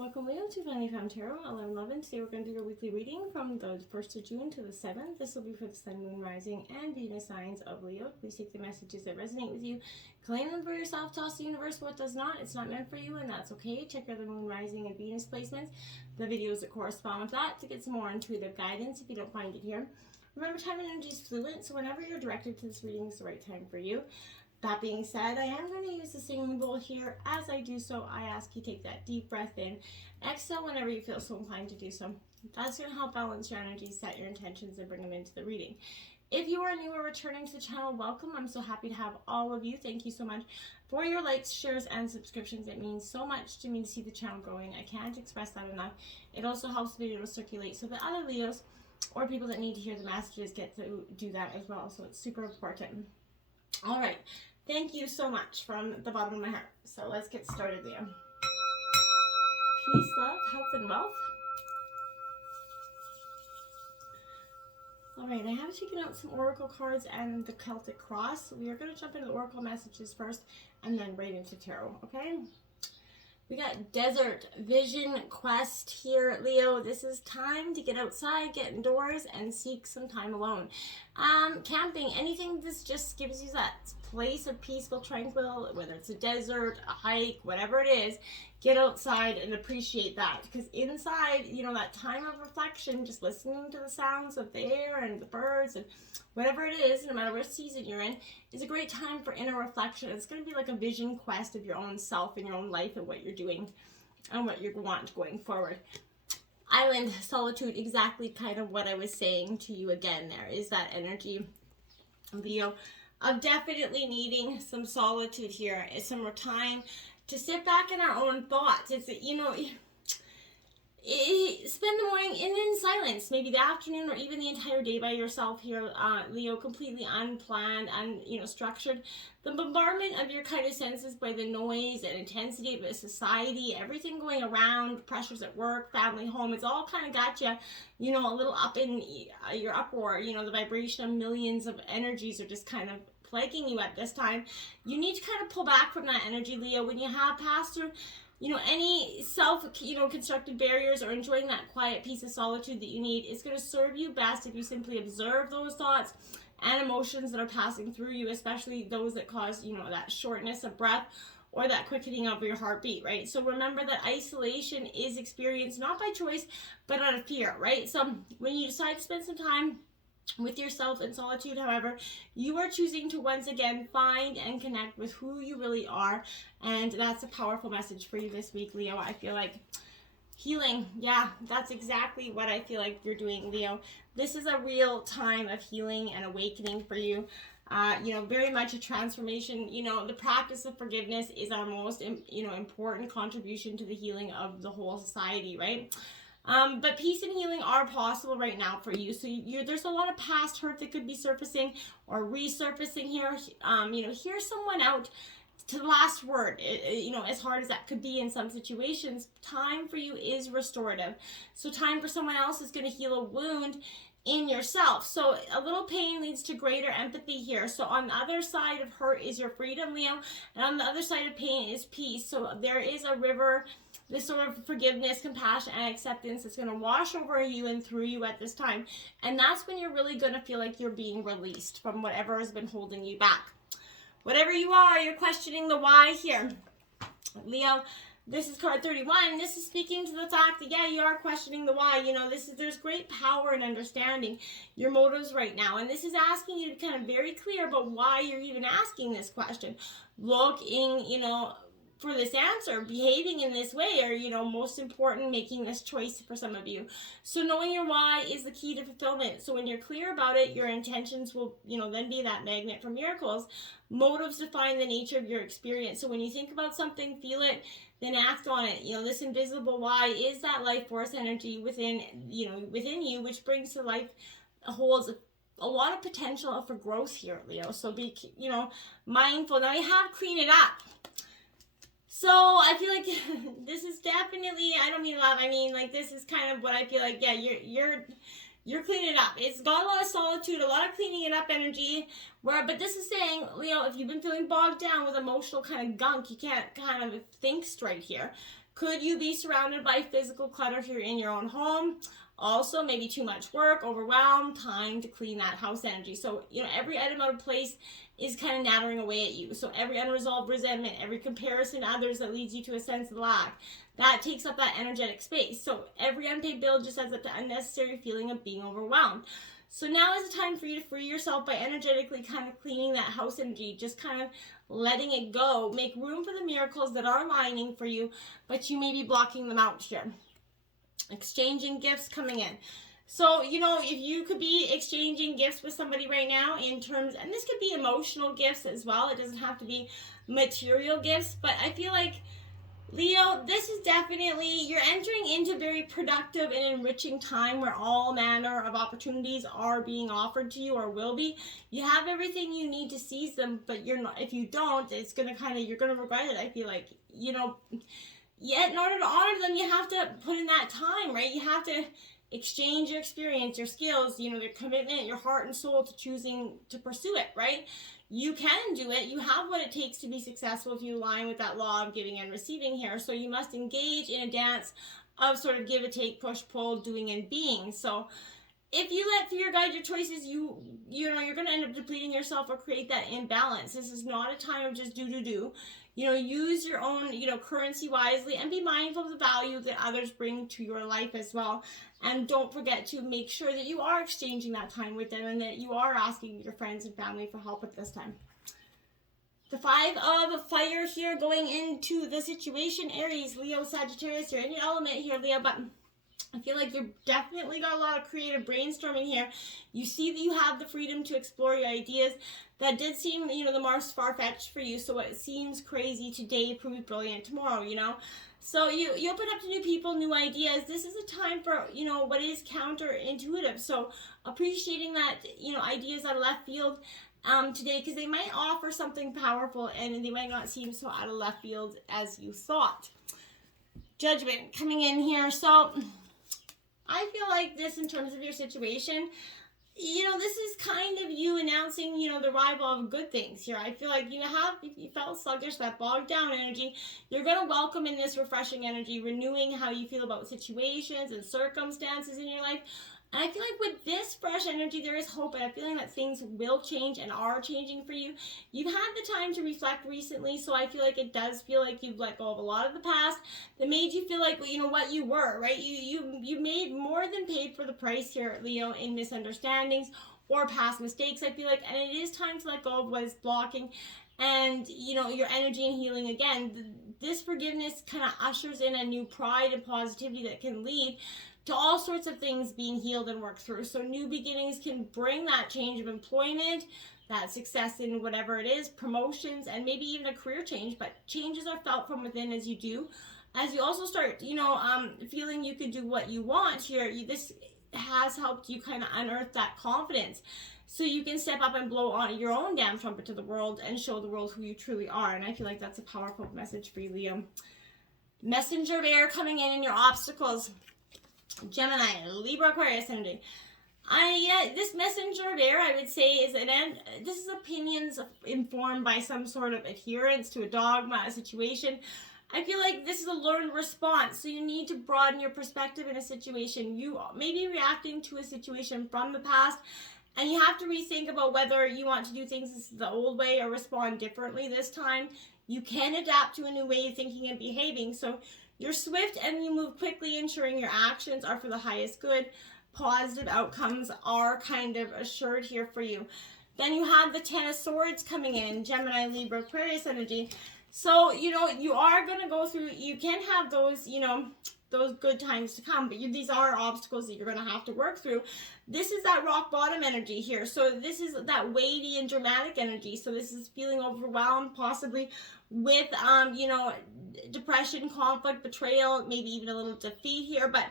Welcome, Leo, to Family Fam Tarot 1111. Today we're going to do your weekly reading from the 1st of June to the 7th. This will be for the Sun, Moon, Rising, and Venus signs of Leo. Please take the messages that resonate with you, claim them for yourself, toss the universe what does not. It's not meant for you, and that's okay. Check out the Moon, Rising, and Venus placements, the videos that correspond with that, to get some more intuitive guidance if you don't find it here. Remember, time and energy is fluid, so whenever you're directed to this reading, it's the right time for you. That being said, I am going to use the singing bowl here. As I do so, I ask you take that deep breath in. Exhale whenever you feel so inclined to do so. That's going to help balance your energy, set your intentions, and bring them into the reading. If you are new or returning to the channel, welcome. I'm so happy to have all of you. Thank you so much for your likes, shares, and subscriptions. It means so much to me to see the channel growing. I can't express that enough. It also helps the video to circulate so that other Leos or people that need to hear the messages get to do that as well. So it's super important. All right. Thank you so much from the bottom of my heart. So let's get started, Leo. Peace, love, health, and wealth. All right, I have taken out some oracle cards and the Celtic cross. We are going to jump into the oracle messages first and then right into tarot, okay? We got Desert Vision Quest here, Leo. This is time to get outside, get indoors, and seek some time alone. Camping, anything that just gives you that place of peaceful, tranquil, whether it's a desert, a hike, whatever it is, get outside and appreciate that. Because inside, you know, that time of reflection, just listening to the sounds of the air and the birds and whatever it is, no matter what season you're in, is a great time for inner reflection. It's going to be like a vision quest of your own self and your own life and what you're doing and what you want going forward. Island, solitude, exactly kind of what I was saying to you again. There is that energy, Leo, of definitely needing some solitude here. It's some time to sit back in our own thoughts. It's, you know, spend the morning in silence, maybe the afternoon or even the entire day by yourself here, Leo, completely unplanned and, you know, structured. The bombardment of your kind of senses by the noise and intensity of a society, everything going around, pressures at work, family, home, it's all kind of got you, you know, a little up in your uproar. You know, the vibration of millions of energies are just kind of plaguing you at this time. You need to kind of pull back from that energy, Leo, when you have passed through, you know, any constructed barriers or enjoying that quiet piece of solitude that you need. It's going to serve you best if you simply observe those thoughts and emotions that are passing through you, especially those that cause, you know, that shortness of breath or that quickening of your heartbeat, right? So remember that isolation is experienced not by choice, but out of fear, right? So when you decide to spend some time with yourself in solitude, however, you are choosing to once again find and connect with who you really are, and that's a powerful message for you this week, Leo. I feel like healing, yeah, that's exactly what I feel like you're doing, Leo. This is a real time of healing and awakening for you. You know, very much a transformation. You know, the practice of forgiveness is our most, you know, important contribution to the healing of the whole society, right? But peace and healing are possible right now for you. So there's a lot of past hurt that could be surfacing or resurfacing here. You know, hear someone out to the last word. You know, as hard as that could be in some situations, time for you is restorative. So time for someone else is going to heal a wound in yourself. So a little pain leads to greater empathy here. So on the other side of hurt is your freedom, Leo, and on the other side of pain is peace. So there is a river, this sort of forgiveness, compassion, and acceptance that's going to wash over you and through you at this time. And that's when you're really going to feel like you're being released from whatever has been holding you back. Whatever you are, you're questioning the why here, Leo. This is card 31. This is speaking to the fact that, yeah, you are questioning the why. You know, there's great power in understanding your motives right now. And this is asking you to be kind of very clear about why you're even asking this question. Looking, you know, for this answer, behaving in this way, or, you know, most important, making this choice for some of you. So knowing your why is the key to fulfillment. So when you're clear about it, your intentions will, you know, then be that magnet for miracles. Motives define the nature of your experience. So when you think about something, feel it, then act on it. You know, this invisible why is that life force energy within, you know, within you, which brings to life, holds a lot of potential for growth here, Leo. So be, you know, mindful. Now you have to clean it up. So I feel like this is definitely, I don't mean to laugh, I mean, like, this is kind of what I feel like, yeah, you're cleaning it up. It's got a lot of solitude, a lot of cleaning it up energy, but this is saying, Leo, if you've been feeling bogged down with emotional kind of gunk, you can't kind of think straight here. Could you be surrounded by physical clutter here in your own home? Also, maybe too much work, overwhelmed, time to clean that house energy. So, every item out of place is kind of nattering away at you. So every unresolved resentment, every comparison to others that leads you to a sense of lack, that takes up that energetic space. So every unpaid bill just adds up to unnecessary feeling of being overwhelmed. So now is the time for you to free yourself by energetically kind of cleaning that house energy, just kind of letting it go. Make room for the miracles that are lining for you, but you may be blocking them out here. Exchanging gifts coming in. So, if you could be exchanging gifts with somebody right now in terms, and this could be emotional gifts as well. It doesn't have to be material gifts, but I feel like, Leo, this is definitely, you're entering into a very productive and enriching time where all manner of opportunities are being offered to you or will be. You have everything you need to seize them, but if you don't, it's going to you're going to regret it. I feel like, yet in order to honor them, you have to put in that time, right? You have to exchange your experience, your skills, your commitment, your heart and soul to choosing to pursue it, right? You can do it. You have what it takes to be successful if you align with that law of giving and receiving here. So you must engage in a dance of sort of give and take, push, pull, doing and being. So if you let fear guide your choices, you're going to end up depleting yourself or create that imbalance. This is not a time of just do. Use your own, currency wisely and be mindful of the value that others bring to your life as well. And don't forget to make sure that you are exchanging that time with them and that you are asking your friends and family for help at this time. The 5 of fire here going into the situation, Aries, Leo, Sagittarius, you're in your element here, Leo, but I feel like you've definitely got a lot of creative brainstorming here. You see that you have the freedom to explore your ideas. That did seem, the most far-fetched for you. So what seems crazy today proves brilliant tomorrow, So you open up to new people, new ideas. This is a time for, what is counterintuitive. So appreciating that, ideas out of left field today, because they might offer something powerful and they might not seem so out of left field as you thought. Judgment coming in here. So I feel like this in terms of your situation, this is kind of you announcing, the arrival of good things here. I feel like if you felt sluggish, that bogged down energy, you're going to welcome in this refreshing energy, renewing how you feel about situations and circumstances in your life. And I feel like with this fresh energy, there is hope, and I'm feeling that things will change and are changing for you. You've had the time to reflect recently, so I feel like it does feel like you've let go of a lot of the past that made you feel like, what you were, right? You made more than paid for the price here, Leo, in misunderstandings or past mistakes, I feel like, and it is time to let go of what is blocking and, your energy and healing again. This forgiveness kind of ushers in a new pride and positivity that can lead to all sorts of things being healed and worked through. So new beginnings can bring that change of employment, that success in whatever it is, promotions, and maybe even a career change. But changes are felt from within as you do. As you also start, feeling you can do what you want here, this has helped you kind of unearth that confidence. So you can step up and blow on your own damn trumpet to the world and show the world who you truly are. And I feel like that's a powerful message for you, Leo. Messenger of air coming in your obstacles. Gemini, Libra, Aquarius energy. This messenger of air, I would say, this is opinions informed by some sort of adherence to a dogma, a situation. I feel like this is a learned response, so you need to broaden your perspective in a situation. You may be reacting to a situation from the past, and you have to rethink about whether you want to do things the old way or respond differently this time. You can adapt to a new way of thinking and behaving, so you're swift and you move quickly, ensuring your actions are for the highest good. Positive outcomes are kind of assured here for you. Then you have the 10 of Swords coming in, Gemini, Libra, Aquarius energy. So, you are going to go through, you can have those, those good times to come, but these are obstacles that you're going to have to work through. This is that rock bottom energy here. So this is that weighty and dramatic energy. So this is feeling overwhelmed, possibly with, depression, conflict, betrayal, maybe even a little defeat here. But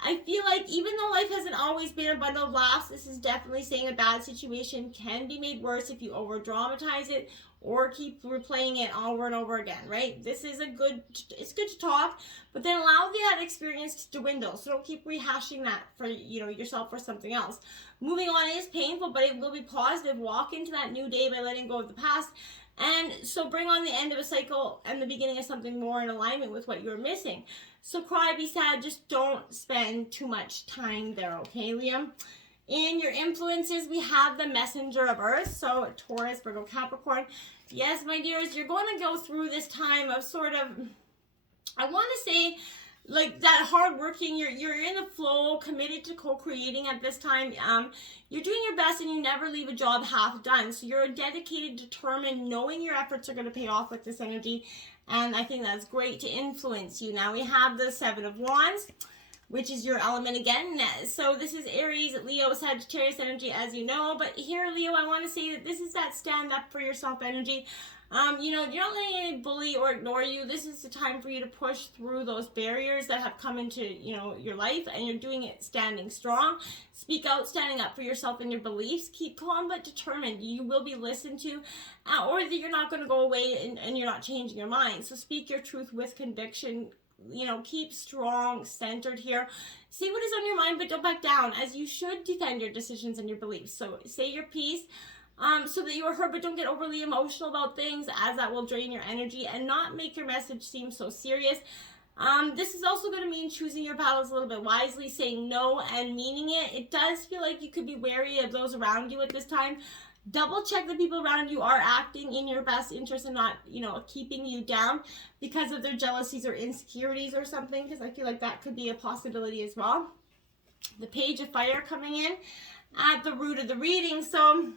I feel like even though life hasn't always been a bundle of laughs, this is definitely saying a bad situation can be made worse if you over dramatize it or keep replaying it over and over again, right? This is it's good to talk, but then allow that experience to dwindle. So don't keep rehashing that for, yourself or something else. Moving on is painful, but it will be positive. Walk into that new day by letting go of the past And so bring on the end of a cycle and the beginning of something more in alignment with what you're missing. So cry, be sad, just don't spend too much time there, okay, Liam? In your influences, we have the messenger of earth, so Taurus, Virgo, Capricorn. Yes, my dears, you're going to go through this time of sort of, I want to say, like that hard working, you're in the flow, committed to co-creating at this time. You're doing your best and you never leave a job half done. So you're dedicated, determined, knowing your efforts are going to pay off with this energy. And I think that's great to influence you. Now we have the Seven of Wands, which is your element again. So this is Aries, Leo, Sagittarius energy, as you know. But here, Leo, I want to say that this is that stand up for yourself energy. You know, you're not letting any bully or ignore you. This is the time for you to push through those barriers that have come into, you know, your life, and you're doing it standing strong. Speak out, standing up for yourself and your beliefs. Keep calm but determined. You will be listened to, or that you're not going to go away and you're not changing your mind. So speak your truth with conviction. You know, keep strong, centered here. Say what is on your mind, but don't back down, as you should defend your decisions and your beliefs. So say your piece. So that you are heard, but don't get overly emotional about things, as that will drain your energy and not make your message seem so serious. This is also going to mean choosing your battles a little bit wisely, saying no and meaning it. It does feel like you could be wary of those around you at this time. Double check that people around you are acting in your best interest and not, you know, keeping you down because of their jealousies or insecurities or something, because I feel like that could be a possibility as well. The Page of Fire coming in at the root of the reading. So,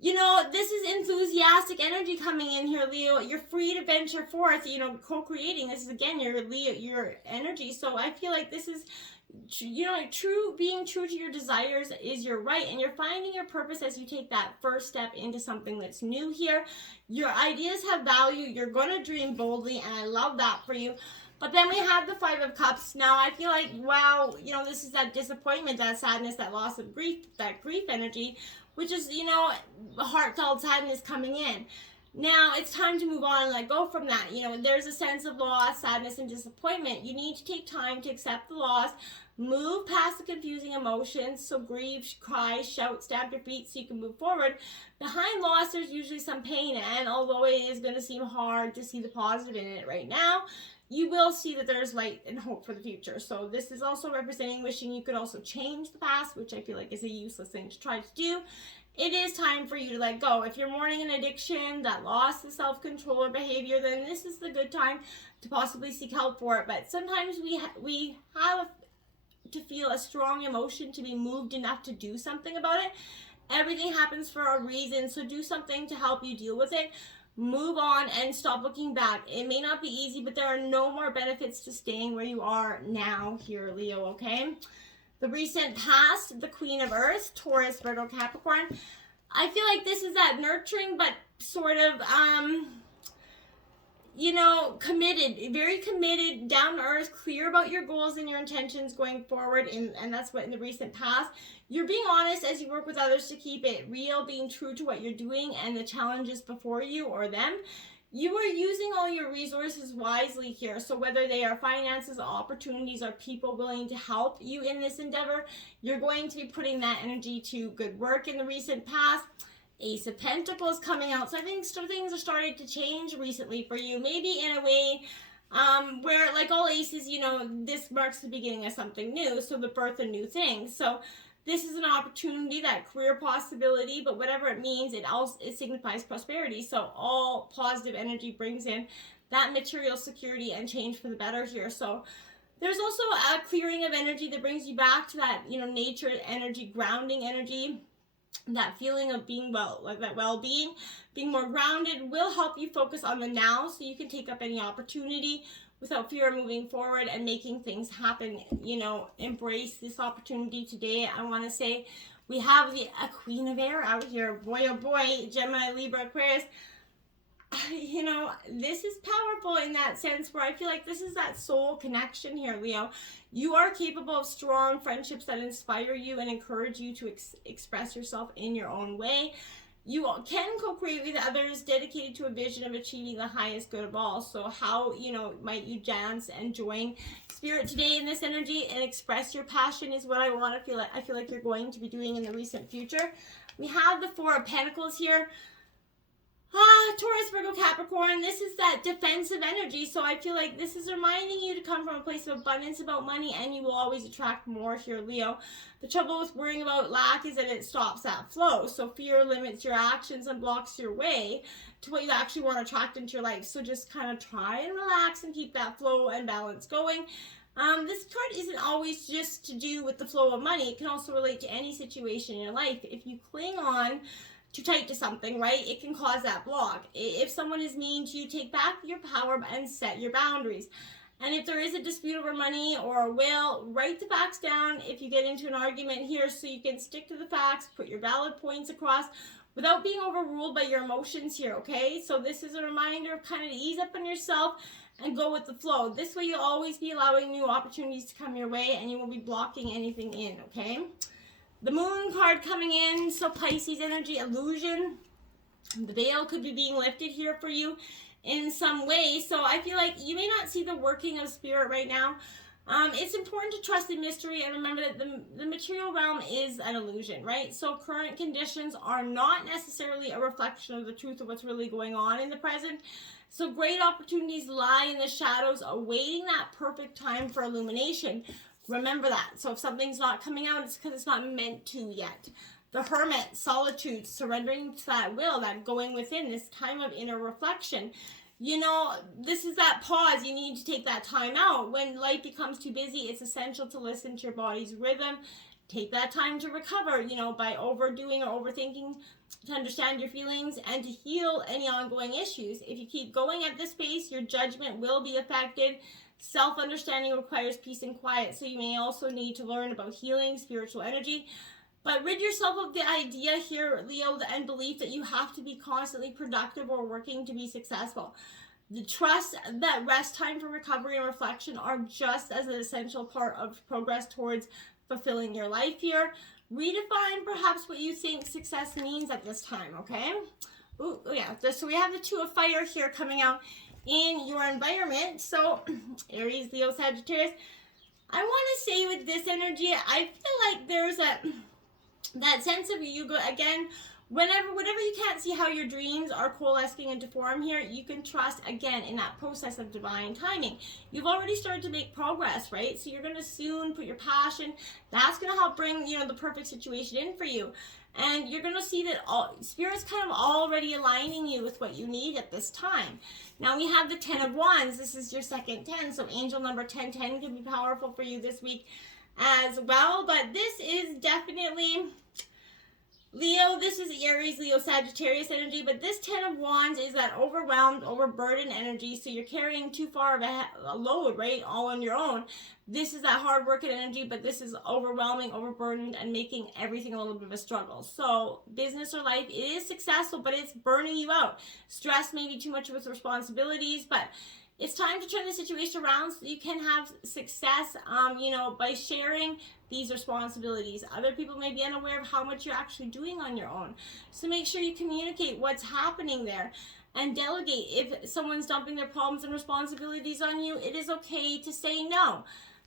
you know, this is enthusiastic energy coming in here, Leo. You're free to venture forth, you know, co-creating. This is, again, your Leo, your energy. So I feel like this is, you know, being true to your desires is your right. And you're finding your purpose as you take that first step into something that's new here. Your ideas have value. You're going to dream boldly. And I love that for you. But then we have the Five of Cups. Now, I feel like, wow, you know, this is that disappointment, that sadness, that loss of grief, that grief energy, which is, you know, heartfelt sadness coming in. Now, it's time to move on and let go from that. You know, there's a sense of loss, sadness, and disappointment. You need to take time to accept the loss, move past the confusing emotions. So grieve, cry, shout, stamp your feet so you can move forward. Behind loss, there's usually some pain, and although it is going to seem hard to see the positive in it right now, you will see that there's light and hope for the future. So this is also representing wishing you could also change the past, which I feel like is a useless thing to try to do. It is time for you to let go. If you're mourning an addiction, that loss of self-control or behavior, then this is the good time to possibly seek help for it. But sometimes we have to feel a strong emotion to be moved enough to do something about it. Everything happens for a reason, so do something to help you deal with it. Move on and stop looking back. It may not be easy, but there are no more benefits to staying where you are now here, Leo, okay? The recent past, the Queen of Earth, Taurus, Virgo, Capricorn. I feel like this is that nurturing, but sort of, you know, committed, very committed, down to earth, clear about your goals and your intentions going forward. And that's what in the recent past. You're being honest as you work with others to keep it real, being true to what you're doing and the challenges before you or them. You are using all your resources wisely here. So whether they are finances, opportunities, or people willing to help you in this endeavor, you're going to be putting that energy to good work in the recent past. Ace of Pentacles coming out. So I think things are starting to change recently for you. Maybe in a way where, like all aces, you know, this marks the beginning of something new. So the birth of new things. So this is an opportunity, that career possibility, but whatever it means, it signifies prosperity. So all positive energy brings in that material security and change for the better here. So there's also a clearing of energy that brings you back to that, you know, nature energy, grounding energy. That feeling of being well, like that well-being, being more grounded will help you focus on the now so you can take up any opportunity without fear of moving forward and making things happen. You know, embrace this opportunity today. I want to say we have a Queen of Air out here. Boy, oh boy, Gemini, Libra, Aquarius. You know, this is powerful in that sense where I feel like this is that soul connection here, Leo. You are capable of strong friendships that inspire you and encourage you to express yourself in your own way. You can co-create with others dedicated to a vision of achieving the highest good of all. So how, you know, might you dance and join spirit today in this energy and express your passion is what I feel like you're going to be doing in the recent future. We have the Four of Pentacles here. Taurus, Virgo, Capricorn, this is that defensive energy. So I feel like this is reminding you to come from a place of abundance about money, and you will always attract more here, Leo. The trouble with worrying about lack is that it stops that flow. So fear limits your actions and blocks your way to what you actually want to attract into your life. So just kind of try and relax and keep that flow and balance going. This card isn't always just to do with the flow of money. It can also relate to any situation in your life. If you cling on too tight to something, right, it can cause that block. If someone is mean to you, take back your power and set your boundaries. And if there is a dispute over money or a will, write the facts down if you get into an argument here so you can stick to the facts, put your valid points across without being overruled by your emotions here, okay? So this is a reminder of kind of to ease up on yourself and go with the flow. This way you'll always be allowing new opportunities to come your way, and you won't be blocking anything in, okay? The moon card coming in, so Pisces energy, illusion. The veil could be being lifted here for you in some way. So I feel like you may not see the working of spirit right now. It's important to trust in mystery and remember that the material realm is an illusion, right? So current conditions are not necessarily a reflection of the truth of what's really going on in the present. So great opportunities lie in the shadows, awaiting that perfect time for illumination. Remember that. So if something's not coming out, it's because it's not meant to yet. The hermit, solitude, surrendering to that will, that going within, this time of inner reflection. You know, this is that pause. You need to take that time out. When life becomes too busy, it's essential to listen to your body's rhythm. Take that time to recover, you know, by overdoing or overthinking, to understand your feelings and to heal any ongoing issues. If you keep going at this pace, your judgment will be affected. Self-understanding requires peace and quiet, so you may also need to learn about healing, spiritual energy. But rid yourself of the idea here, Leo, and belief that you have to be constantly productive or working to be successful. The trust that rest time for recovery and reflection are just as an essential part of progress towards fulfilling your life here. Redefine perhaps what you think success means at this time, okay? Ooh, yeah, so we have the Two of Fire here coming out in your environment. So Aries, Leo, Sagittarius, I want to say with this energy, I feel like there's that sense of you go again, whenever you can't see how your dreams are coalescing into form here, you can trust again in that process of divine timing. You've already started to make progress, right? So you're going to soon put your passion, that's going to help bring, you know, the perfect situation in for you. And you're going to see that Spirit's kind of already aligning you with what you need at this time. Now we have the 10 of Wands. This is your second 10. So angel number 1010 can be powerful for you this week as well. But this is definitely Leo. This is Aries, Leo, Sagittarius energy. But this 10 of Wands is that overwhelmed, overburdened energy. So you're carrying too far of a load, right? All on your own. This is that hard working energy, but this is overwhelming, overburdened, and making everything a little bit of a struggle. So business or life, it is successful, but it's burning you out. Stress may be too much with responsibilities, but it's time to turn the situation around so you can have success, you know, by sharing these responsibilities. Other people may be unaware of how much you're actually doing on your own. So make sure you communicate what's happening there. And delegate. If someone's dumping their problems and responsibilities on you, it is okay to say no.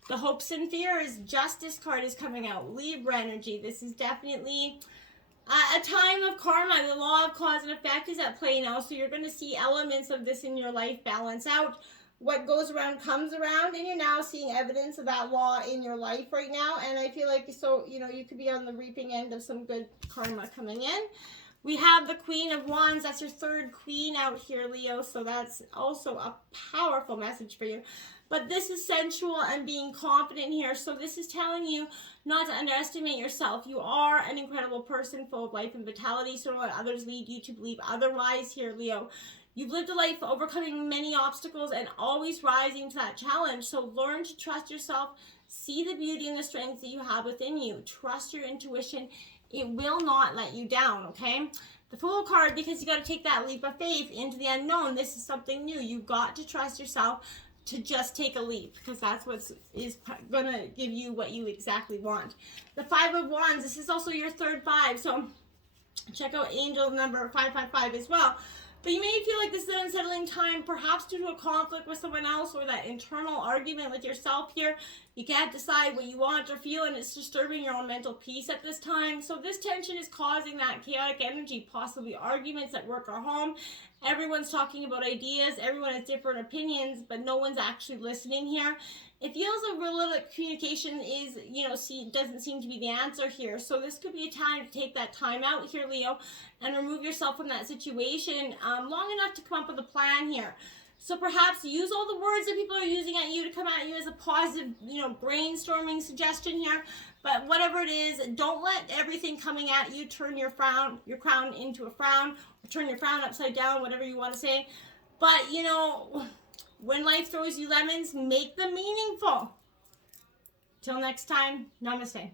The hopes and fears, Justice card is coming out. Libra energy. This is definitely a time of karma. The law of cause and effect is at play now. So you're going to see elements of this in your life balance out. What goes around comes around. And you're now seeing evidence of that law in your life right now. And I feel like, so, you know, you could be on the reaping end of some good karma coming in. We have the Queen of Wands. That's your third queen out here, Leo. So that's also a powerful message for you. But this is sensual and being confident here. So this is telling you not to underestimate yourself. You are an incredible person full of life and vitality. So don't let others lead you to believe otherwise here, Leo. You've lived a life overcoming many obstacles and always rising to that challenge. So learn to trust yourself. See the beauty and the strength that you have within you. Trust your intuition. It will not let you down, okay? The Fool card, because you got to take that leap of faith into the unknown. This is something new. You've got to trust yourself to just take a leap, because that's what is going to give you what you exactly want. The Five of Wands, this is also your third five. So check out angel number 555 as well. But you may feel like this is an unsettling time, perhaps due to a conflict with someone else or that internal argument with yourself here. You can't decide what you want or feel, and it's disturbing your own mental peace at this time. So this tension is causing that chaotic energy, possibly arguments at work or home. Everyone's talking about ideas, everyone has different opinions, but no one's actually listening here. It feels a real that communication is, doesn't seem to be the answer here. So this could be a time to take that time out here, Leo, and remove yourself from that situation long enough to come up with a plan here. So perhaps use all the words that people are using at you to come at you as a positive, brainstorming suggestion here. But whatever it is, don't let everything coming at you turn your crown into a frown, or turn your frown upside down, whatever you want to say. But, when life throws you lemons, make them meaningful. Till next time, namaste.